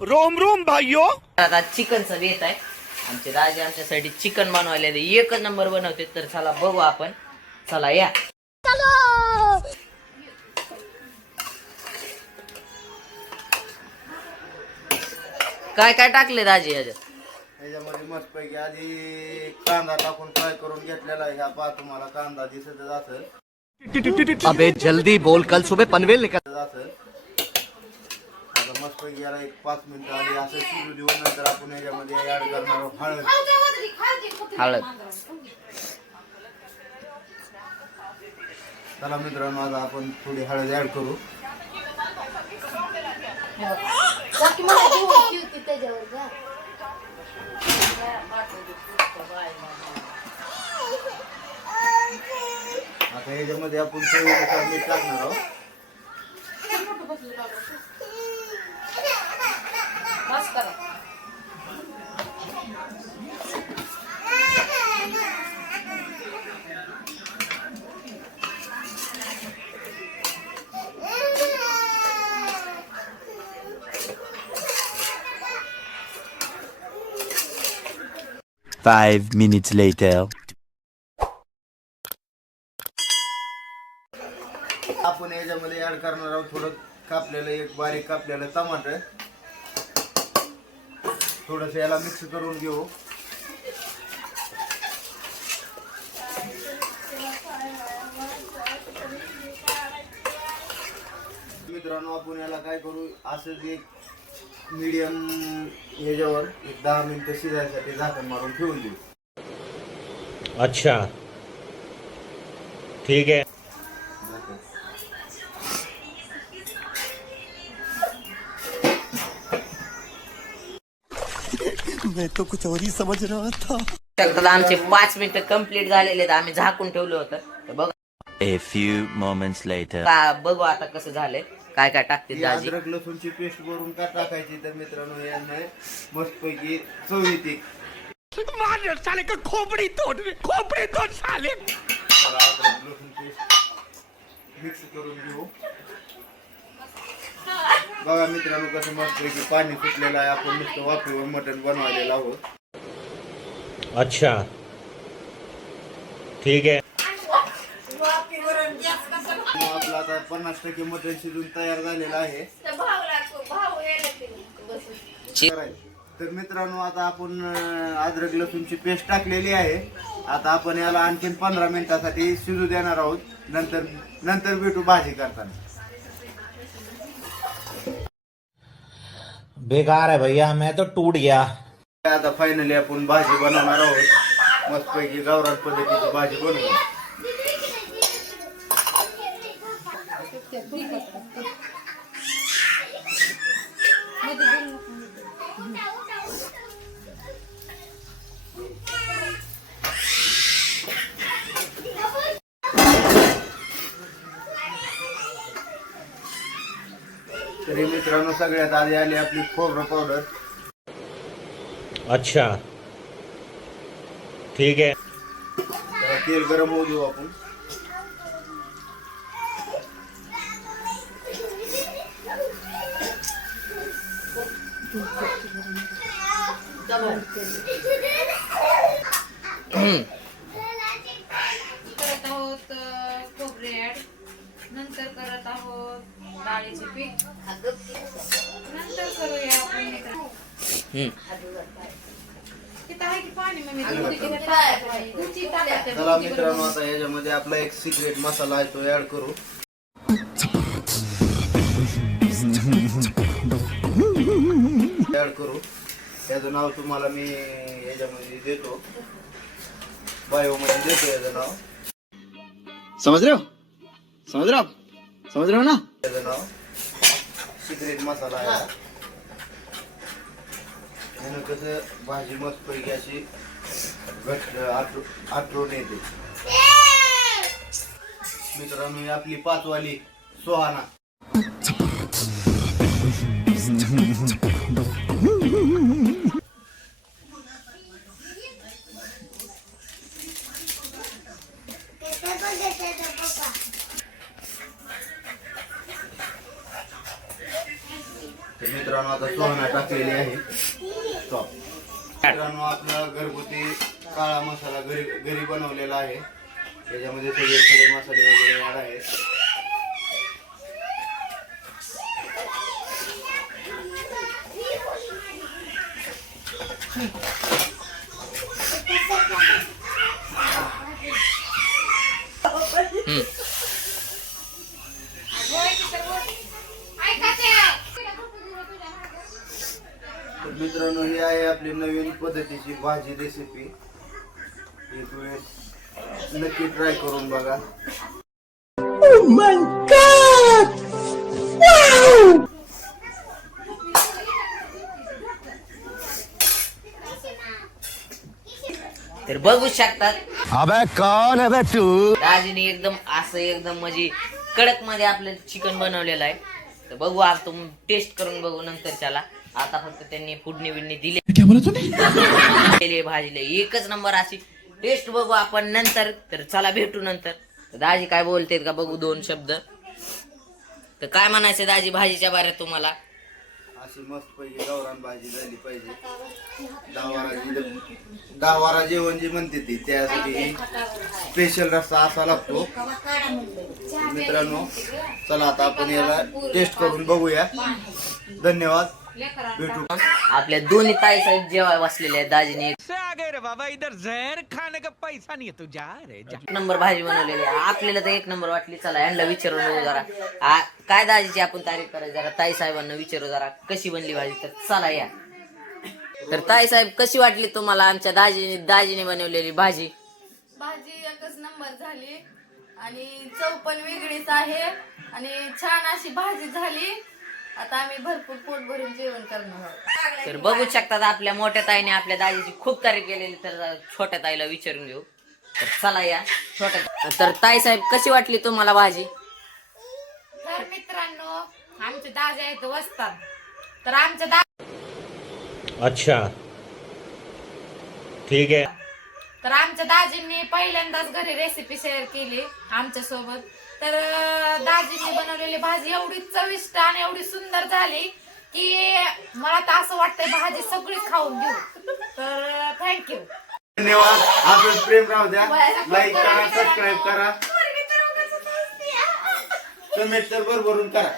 Rome Rome भाइयों. आता चिकनचं बेत आहे. आमचे राजे आमच्यासाठी चिकन बनवायला एकच नंबर बनवते. तर चला बघू आपण. चला या. काय काय टाकले राजे याच्यात? याच्यामध्ये मस्तपैकी आधी कांदा टाकून फ्राय करून घेतलेला आहे. ह्या पहा तुम्हाला कांदा दिसतच असेल. अबे जल्दी बोल, कल सुबह पनवेल निकल. आता मस्तपैकी याला एक 5 मिनिटं आधी असं शिजू देऊन नंतर आपण याच्यामध्ये ऍड करणार आहोत हळद. हळद. चला मित्रांनो, आता आपण थोडी हळद ऍड करू. आता याच्यामध्ये आपण चवीनुसार मीठ टाकणार आहोत. Five minutes later. आपण याच्यामध्ये ऍड करणार आहोत थोडं कापलेलं, एक बारीक कापलेलं टमाटर. थोडंसं याला मिक्स करून घेऊ. मित्रांनो, आपण याला काय करू, असंच एक मीडियम ह्याच्यावर एक 10 मिनिटं शिजायसाठी झाकण मारून ठेवून देऊ. अच्छा ठीक है. मैं तो कुछ और ही समझ रहा था. आमचे 5 मिनिटं कंप्लीट झालेले आहेत. आम्ही झाकून ठेवलं होतं. तर बघ A few moments later. बघू आता कसं झालंय. काय काय टाकते दाजी. अद्रक लसूणची पेस्ट करून का टाकायची तर मित्रांनो, यांना मस्तपैकी चव येते. मार साले का खोपड़ी तोड़ साले. अद्रक लसूण पेस्ट मिक्स करून घेऊ. बघा मित्रांनो, कसं मस्तपैकी पाणी सुटलेलं आहे. आपण नुसतं वाफेवर मटण बनवायला आहोत. अच्छा ठीक है. आपलं आता 50% मटण शिजून तयार झालेलं आहे. तर मित्रांनो, आता आपण अद्रक लसूणची पेस्ट टाकलेली आहे. आता आपण याला आणखीन 15 मिनिटासाठी शिजू देणार आहोत. नंतर भेटू भाजी करताना. बेकार है भैया, मैं तो टूट गया. आता फायनली आपण भाजी बनवणार आहोत. मस्तपैकी गावरान पद्धतीची भाजी बनवू. तरी मित्रांनो, सगळ्यात आधी आली आपली खोबरं पावडर. अच्छा ठीक है. जरा तेल गरम होऊ देऊ आपण. करत आहोत खोबरे ऍड. नंतर करत आहोत डाळीचे पीठ. नंतर करूया आपण तिथं आहे की पाणी मग मी चला मित्रांनो, आता याच्यामध्ये आपला एक सिक्रेट मसाला आहे, तो ऍड करू. ऍड करू. त्याचं नाव तुम्हाला मी याच्यामध्ये देतो, बायो मध्ये देतो याचं नाव. समझ रहे हो ना. त्याचं नाव सिक्रेट मसाला आहे. त्यानं कसं भाजी मस्त पैकी अशी घट्ट आठवण येते. मित्रांनो, ही आपली 5 वाली सोहाना. तर मित्रांनो आता सोहना टाकलेली आहे. Stop. मित्रांनो आपला घरगुती काळा मसाला घरी बनवलेला आहे. त्याच्यामध्ये सगळे मसाले वगैरे ऍड आहेत. तर मित्रांनो ही आहे आपली नवीन पद्धतीची भाजी रेसिपी. एक वेळेस नक्की ट्राय करून बघा. तर बघू शकतात अबे कौन है बे तू? दाजीने एकदम असं एकदम म्हणजे कडक मध्ये आपलं चिकन बनवलेलं आहे. तर बघू आपण टेस्ट करून बघू नंतर त्याला. आता फक्त त्यांनी फोडणी बिडणी दिली भाजीला एकच नंबर अशी टेस्ट बघू आपण नंतर. तर चला भेटू नंतर. तर दाजी काय बोलतेत का बघू 2 शब्द. तर काय म्हणायचं दाजी भाजीच्या बाऱ्यात तुम्हाला? अशी मस्त पैकी गावरान भाजी झाली पाहिजे. दहावारा जेवण जी म्हणते ती त्यासाठी स्पेशल रस्सा असा लागतो. मित्रांनो चला आता आपण याला टेस्ट करून बघूया. धन्यवाद. भेटू. आपल्या दोन्ही ताई साहेब जेवाय बसलेले आहेत. दाजीने आ गए रे बाबा, इधर जहर खाने का पैसा नहीं है, तू जा रे जा. 1 नंबर भाजी बनवलेली आहे. आपल्याला तर 1 नंबर वाटली. चला यांना विचारून बघू जरा काय दाजीची आपण तारीफ करायची. जरा ताई साहेबांना विचारू जरा कशी बनली भाजी. तर चला या. तर ताई साहेब कशी वाटली तुम्हाला आमच्या दाजीने बनवलेली भाजी? भाजी एकच नंबर झाली आणि चव पण वेगळीच आहे आणि छान अशी भाजी झाली. आता आम्ही भरपूर पोट भरून जेवण करणार आहोत. तर बघू शकतात आपल्या मोठ्या ताईने आपल्या दाजीची खूप तारीफ केलेली. तर छोट्या ताईला विचारून घेऊ. तर चला या छोट्या. तर ताई साहेब कशी वाटली तुम्हाला भाजी? तर मित्रांनो आमचे दाजे आहेत वस्तात. तर आमच्या अच्छा, ठीक है. तर आमच्या दाजींनी पहिल्यांदाच घरी रेसिपी शेअर केली आमच्या सोबत. तर दाजींनी बनवलेली भाजी एवढी चविष्ट आणि एवढी सुंदर झाली की मला तर असं वाटतंय भाजी सगळीच खाऊन घेऊ. तर थँक्यू. धन्यवाद. आपलं प्रेम राहू द्या. लाईक करा, सबस्क्राईब करा, कमेंट तर भरभरून करा.